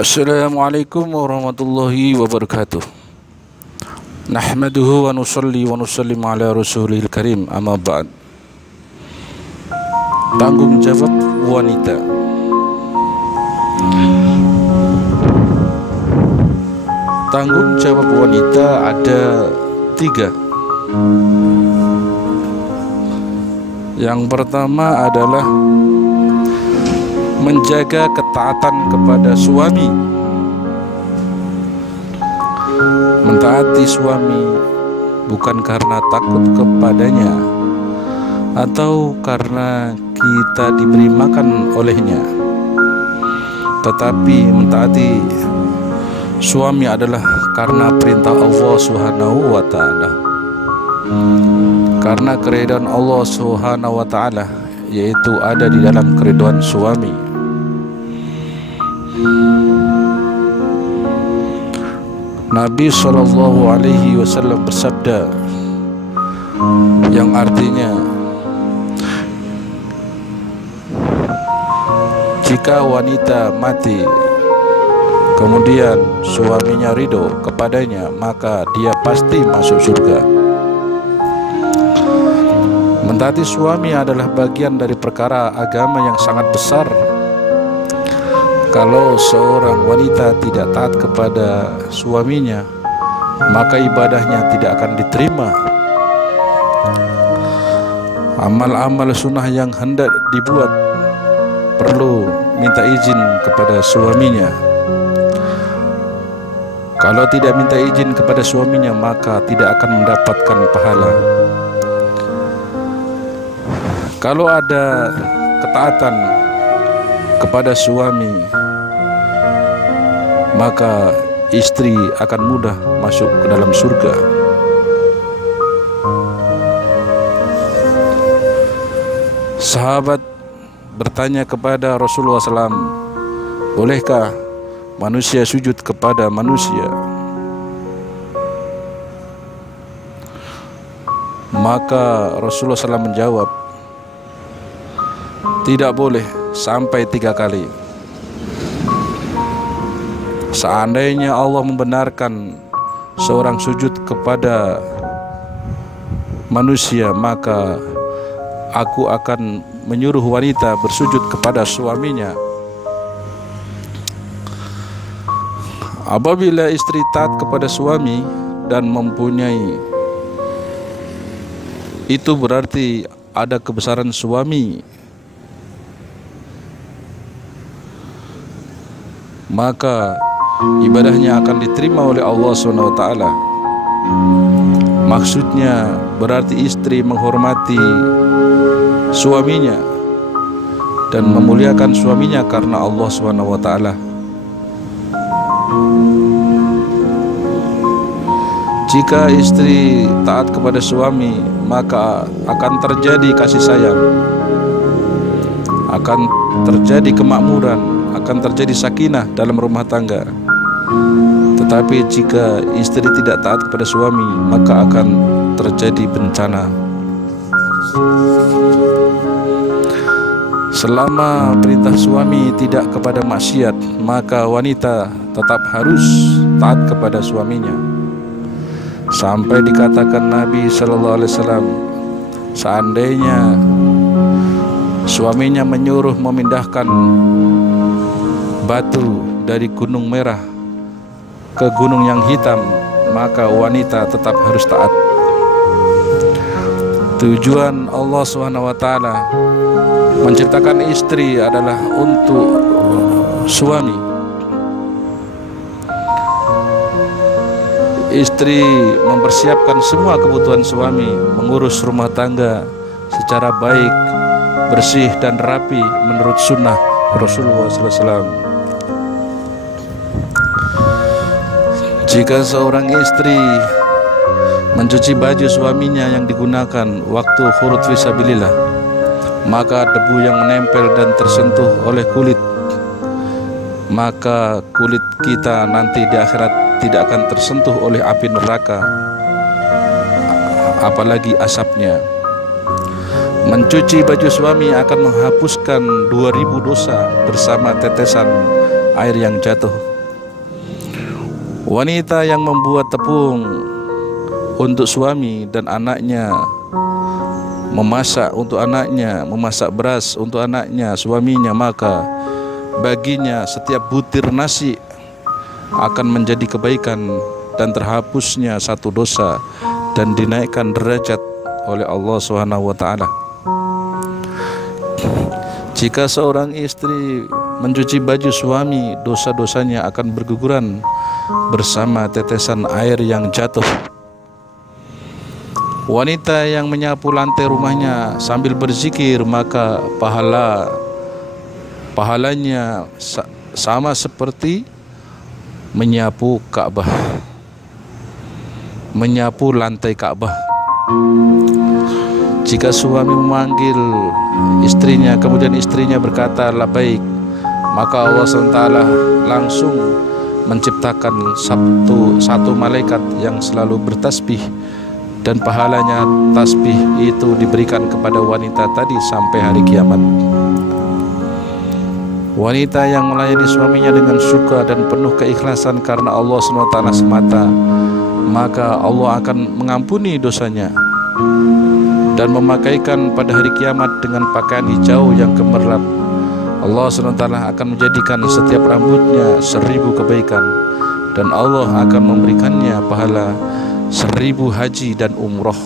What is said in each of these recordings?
Assalamualaikum warahmatullahi wabarakatuh. Nahmaduhu wa nusalli wa nusallim ala rasulil karim, amma ba'd. Tanggung jawab wanita. Tanggung jawab wanita ada 3. Yang pertama adalah menjaga ketaatan kepada suami. Mentaati suami bukan karena takut kepadanya atau karena kita diberi makan olehnya, tetapi mentaati suami adalah karena perintah Allah Subhanahu wa ta'ala, karena keridhaan Allah Subhanahu wa ta'ala yaitu ada di dalam keridhaan suami. Nabi SAW bersabda yang artinya, jika wanita mati kemudian suaminya ridho kepadanya, maka dia pasti masuk surga. Mentaati suami adalah bagian dari perkara agama yang sangat besar. Kalau seorang wanita tidak taat kepada suaminya, maka ibadahnya tidak akan diterima. Amal-amal sunnah yang hendak dibuat perlu minta izin kepada suaminya. Kalau tidak minta izin kepada suaminya, maka tidak akan mendapatkan pahala. Kalau ada ketaatan kepada suami, maka istri akan mudah masuk ke dalam surga. Sahabat bertanya kepada Rasulullah SAW, bolehkah manusia sujud kepada manusia? Maka Rasulullah SAW menjawab, tidak boleh sampai 3 kali. Seandainya Allah membenarkan seorang sujud kepada manusia, maka aku akan menyuruh wanita bersujud kepada suaminya. Apabila istri taat kepada suami dan mempunyai, itu berarti ada kebesaran suami, maka ibadahnya akan diterima oleh Allah SWT. Maksudnya berarti istri menghormati suaminya dan memuliakan suaminya karena Allah SWT. Jika istri taat kepada suami, maka akan terjadi kasih sayang, akan terjadi kemakmuran, akan terjadi sakinah dalam rumah tangga. Tetapi jika istri tidak taat kepada suami, maka akan terjadi bencana. Selama perintah suami tidak kepada maksiat, maka wanita tetap harus taat kepada suaminya. Sampai dikatakan Nabi SAW, seandainya suaminya menyuruh memindahkan batu dari gunung merah ke gunung yang hitam, maka wanita tetap harus taat. Tujuan Allah SWT menciptakan istri adalah untuk suami. Istri mempersiapkan semua kebutuhan suami, mengurus rumah tangga secara baik, bersih dan rapi menurut sunnah Rasulullah SAW. Jika seorang istri mencuci baju suaminya yang digunakan waktu khurud fisabilillah, maka debu yang menempel dan tersentuh oleh kulit, maka kulit kita nanti di akhirat tidak akan tersentuh oleh api neraka, apalagi asapnya. Mencuci baju suami akan menghapuskan 2000 dosa bersama tetesan air yang jatuh Wanita yang membuat tepung untuk suami dan anaknya, memasak untuk anaknya, memasak beras untuk anaknya, suaminya, maka baginya setiap butir nasi akan menjadi kebaikan dan terhapusnya satu dosa dan dinaikkan derajat oleh Allah Subhanahu wa taala. Jika seorang istri mencuci baju suami, dosa-dosanya akan berguguran bersama tetesan air yang jatuh. Wanita yang menyapu lantai rumahnya sambil berzikir, maka pahalanya sama seperti menyapu Ka'bah, menyapu lantai Ka'bah. Jika suami memanggil istrinya, kemudian istrinya berkata labbaik, maka Allah SWT langsung menciptakan satu malaikat yang selalu bertasbih, dan pahalanya tasbih itu diberikan kepada wanita tadi sampai hari kiamat. Wanita yang melayani suaminya dengan suka dan penuh keikhlasan karena Allah SWT semata, maka Allah akan mengampuni dosanya dan memakaikan pada hari kiamat dengan pakaian hijau yang gemerlap. Allah SWT akan menjadikan setiap rambutnya 1000 kebaikan, dan Allah akan memberikannya pahala 1000 haji dan umroh.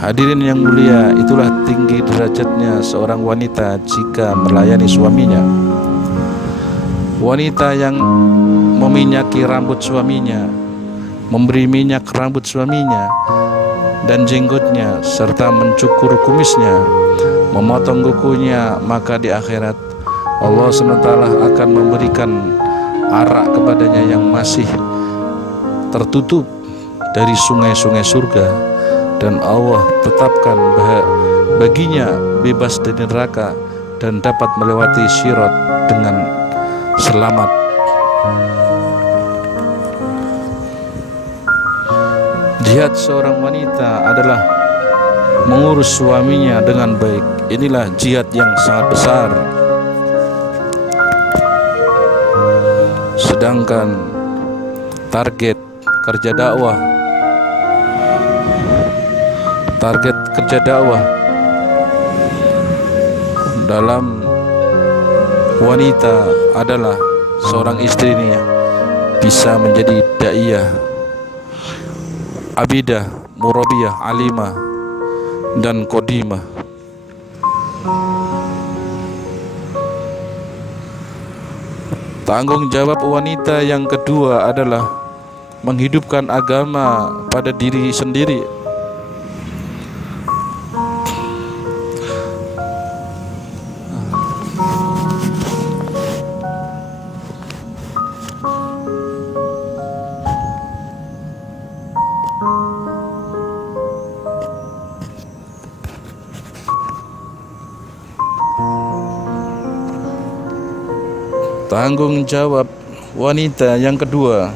Hadirin yang mulia, itulah tinggi derajatnya seorang wanita jika melayani suaminya. Wanita yang meminyaki rambut suaminya, memberi minyak rambut suaminya dan jenggotnya, serta mencukur kumisnya, memotong kukunya, maka di akhirat Allah SWT akan memberikan arak kepadanya yang masih tertutup dari sungai-sungai surga, dan Allah tetapkan baginya bebas dari neraka dan dapat melewati Sirat dengan selamat. Jihad seorang wanita adalah mengurus suaminya dengan baik. Inilah jihad yang sangat besar. Sedangkan target kerja dakwah dalam wanita adalah seorang istri ini bisa menjadi daiyah, abidah, murabiyah, alimah, dan qadimah. Tanggung jawab wanita yang kedua adalah menghidupkan agama pada diri sendiri. Tanggung jawab wanita yang kedua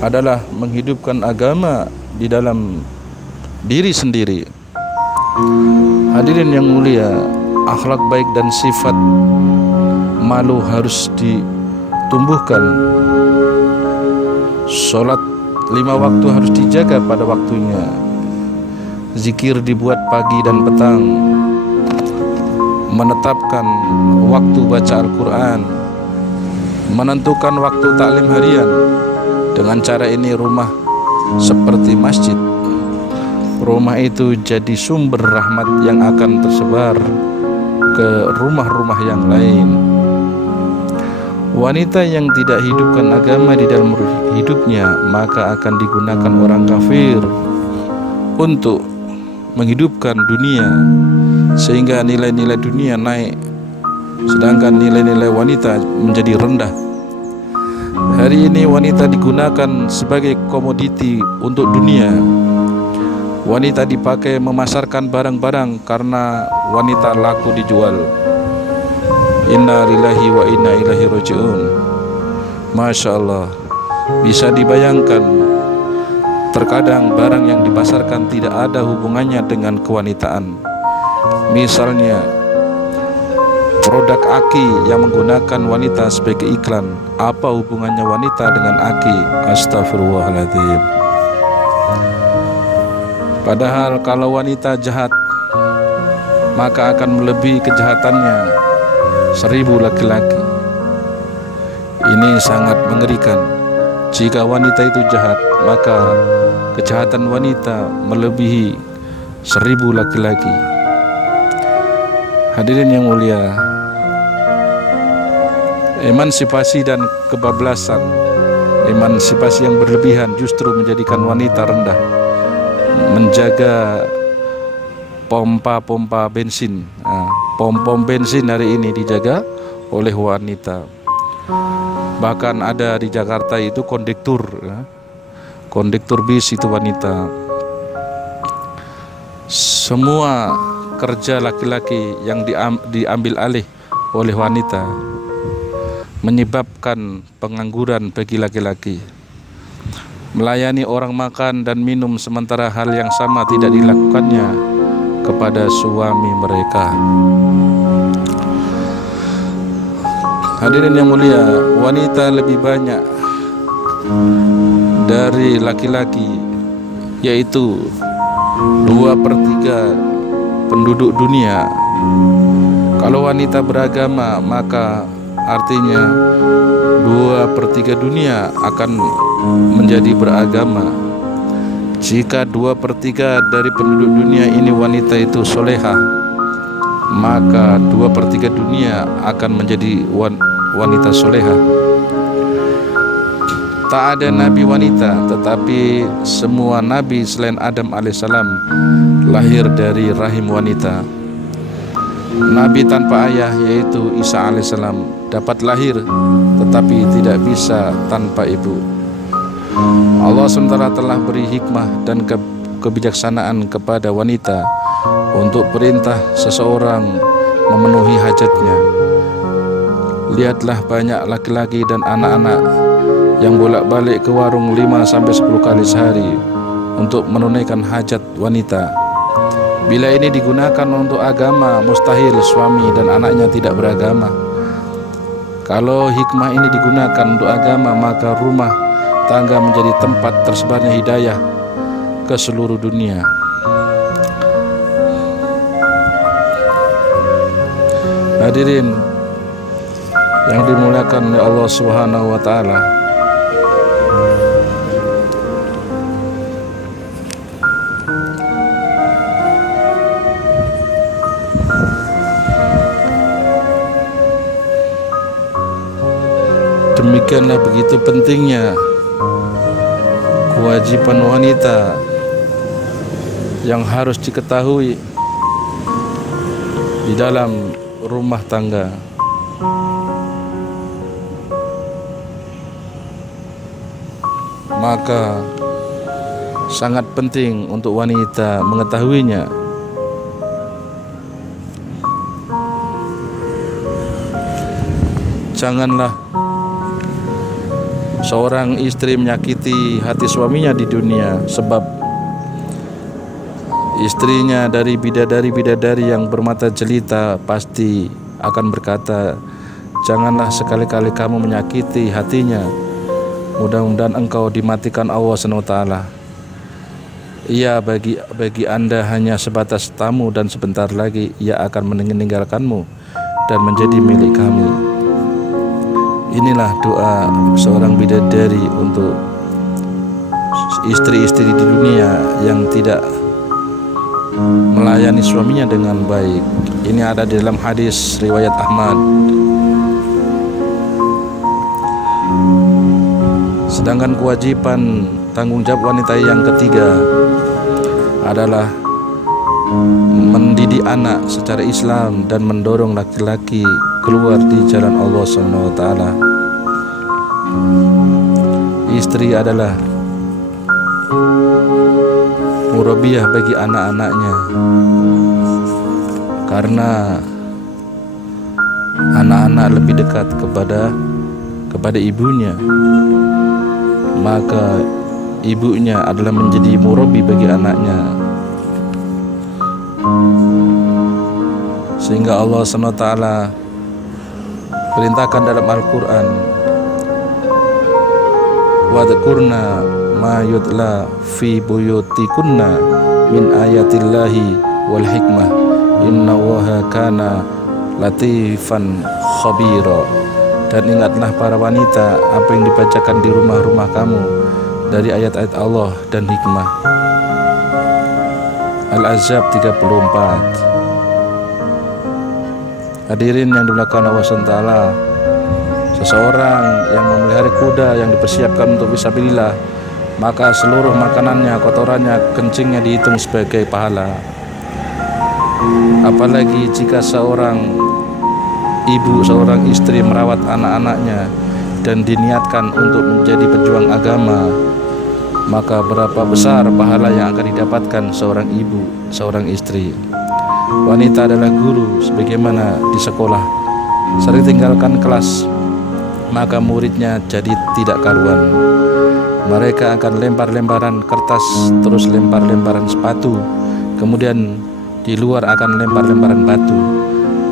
adalah menghidupkan agama di dalam diri sendiri. Hadirin yang mulia, akhlak baik dan sifat malu harus ditumbuhkan. Sholat 5 waktu harus dijaga pada waktunya. Zikir dibuat pagi dan petang. Menetapkan waktu baca Al-Quran, menentukan waktu taklim harian. Dengan cara ini rumah seperti masjid. Rumah itu jadi sumber rahmat yang akan tersebar ke rumah-rumah yang lain. Wanita yang tidak hidupkan agama di dalam hidupnya, maka akan digunakan orang kafir untuk menghidupkan dunia, sehingga nilai-nilai dunia naik, sedangkan nilai-nilai wanita menjadi rendah. Hari ini wanita digunakan sebagai komoditi untuk dunia. Wanita dipakai memasarkan barang-barang karena wanita laku dijual. Inna lillahi wa inna ilaihi raji'un. Masya Allah, bisa dibayangkan terkadang barang yang dipasarkan tidak ada hubungannya dengan kewanitaan. Misalnya produk aki yang menggunakan wanita sebagai iklan. Apa hubungannya wanita dengan aki? Astagfirullahaladzim. Padahal kalau wanita jahat, maka akan melebihi kejahatannya 1000 laki-laki. Ini sangat mengerikan. Jika wanita itu jahat, maka kejahatan wanita melebihi 1000 laki-laki. Hadirin yang mulia, emansipasi dan kebablasan, emansipasi yang berlebihan justru menjadikan wanita rendah. Menjaga pompa-pompa bensin, pom-pom bensin hari ini dijaga oleh wanita. Bahkan ada di Jakarta itu kondektur, kondektur bis itu wanita. Semua kerja laki-laki yang diambil alih oleh wanita menyebabkan pengangguran bagi laki-laki. Melayani orang makan dan minum sementara hal yang sama tidak dilakukannya kepada suami mereka. Hadirin yang mulia, wanita lebih banyak dari laki-laki, yaitu 2/3 penduduk dunia. Kalau wanita beragama, maka artinya 2/3 dunia akan menjadi beragama. Jika 2/3 dari penduduk dunia ini wanita itu solehah, maka 2/3 dunia akan menjadi wanita solehah. Tak ada nabi wanita, tetapi semua nabi selain Adam alaihissalam lahir dari rahim wanita. Nabi tanpa ayah yaitu Isa alaihissalam dapat lahir, tetapi tidak bisa tanpa ibu. Allah SWT telah beri hikmah dan kebijaksanaan kepada wanita untuk perintah seseorang memenuhi hajatnya. Lihatlah banyak laki-laki dan anak-anak yang bolak-balik ke warung 5-10 kali sehari untuk menunaikan hajat wanita. Bila ini digunakan untuk agama, mustahil suami dan anaknya tidak beragama. Kalau hikmah ini digunakan untuk agama, maka rumah tangga menjadi tempat tersebarnya hidayah ke seluruh dunia. Hadirin yang dimuliakan oleh Allah Subhanahu wa taala, demikianlah begitu pentingnya kewajiban wanita yang harus diketahui di dalam rumah tangga. Maka sangat penting untuk wanita mengetahuinya. Janganlah seorang istri menyakiti hati suaminya di dunia, sebab istrinya dari bidadari-bidadari yang bermata jelita pasti akan berkata, janganlah sekali-kali kamu menyakiti hatinya, mudah-mudahan engkau dimatikan Allah SWT. Ia bagi anda hanya sebatas tamu dan sebentar lagi ia akan meninggalkanmu dan menjadi milik kami. Inilah doa seorang bidadari untuk istri-istri di dunia yang tidak melayani suaminya dengan baik. Ini ada di dalam hadis riwayat Ahmad. Sedangkan kewajiban tanggung jawab wanita yang ketiga adalah mendidik anak secara Islam dan mendorong laki-laki keluar di jalan Allah SWT. Istri adalah murabiah bagi anak-anaknya, karena anak-anak lebih dekat kepada ibunya, maka ibunya adalah menjadi murabi bagi anaknya. Sehingga Allah SWT perintahkan dalam Al-Quran, wadhkurna ma yutla fi buyutikunna min ayatillahi wal hikmah innallaha kana latifan khabira. Dan ingatlah para wanita apa yang dibacakan di rumah-rumah kamu dari ayat-ayat Allah dan hikmah. Al-Ahzab 34. Hadirin yang dimuliakan Allah SWT, seseorang yang memelihara kuda yang dipersiapkan untuk fisabilillah, maka seluruh makanannya, kotorannya, kencingnya dihitung sebagai pahala. Apalagi jika seorang ibu, seorang istri merawat anak-anaknya dan diniatkan untuk menjadi pejuang agama, maka berapa besar pahala yang akan didapatkan seorang ibu, seorang istri. Wanita adalah guru, sebagaimana di sekolah sering tinggalkan kelas, maka muridnya jadi tidak karuan. Mereka akan lempar-lemparan kertas, terus lempar-lemparan sepatu, kemudian di luar akan lempar-lemparan batu.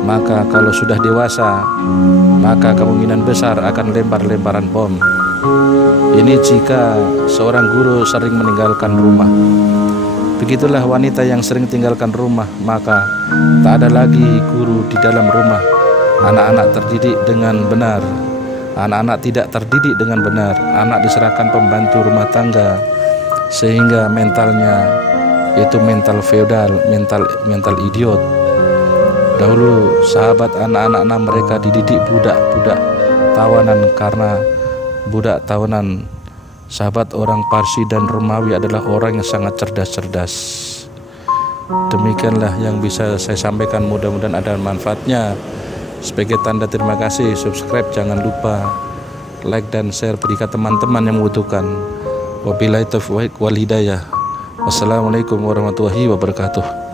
Maka kalau sudah dewasa, maka kemungkinan besar akan lempar-lemparan bom. Ini jika seorang guru sering meninggalkan rumah. Begitulah wanita yang sering tinggalkan rumah, maka tak ada lagi guru di dalam rumah. Anak-anak terdidik dengan benar, anak-anak tidak terdidik dengan benar. Anak diserahkan pembantu rumah tangga, sehingga mentalnya itu mental feodal, mental idiot. Dahulu sahabat anak-anak mereka dididik budak-budak tawanan, karena budak tawanan sahabat orang Parsi dan Romawi adalah orang yang sangat cerdas-cerdas. Demikianlah yang bisa saya sampaikan, mudah-mudahan ada manfaatnya. Sebagai tanda terima kasih, subscribe, jangan lupa like dan share berikan teman-teman yang membutuhkan. Wabillahi taufiq wal hidayah. Wassalamualaikum warahmatullahi wabarakatuh.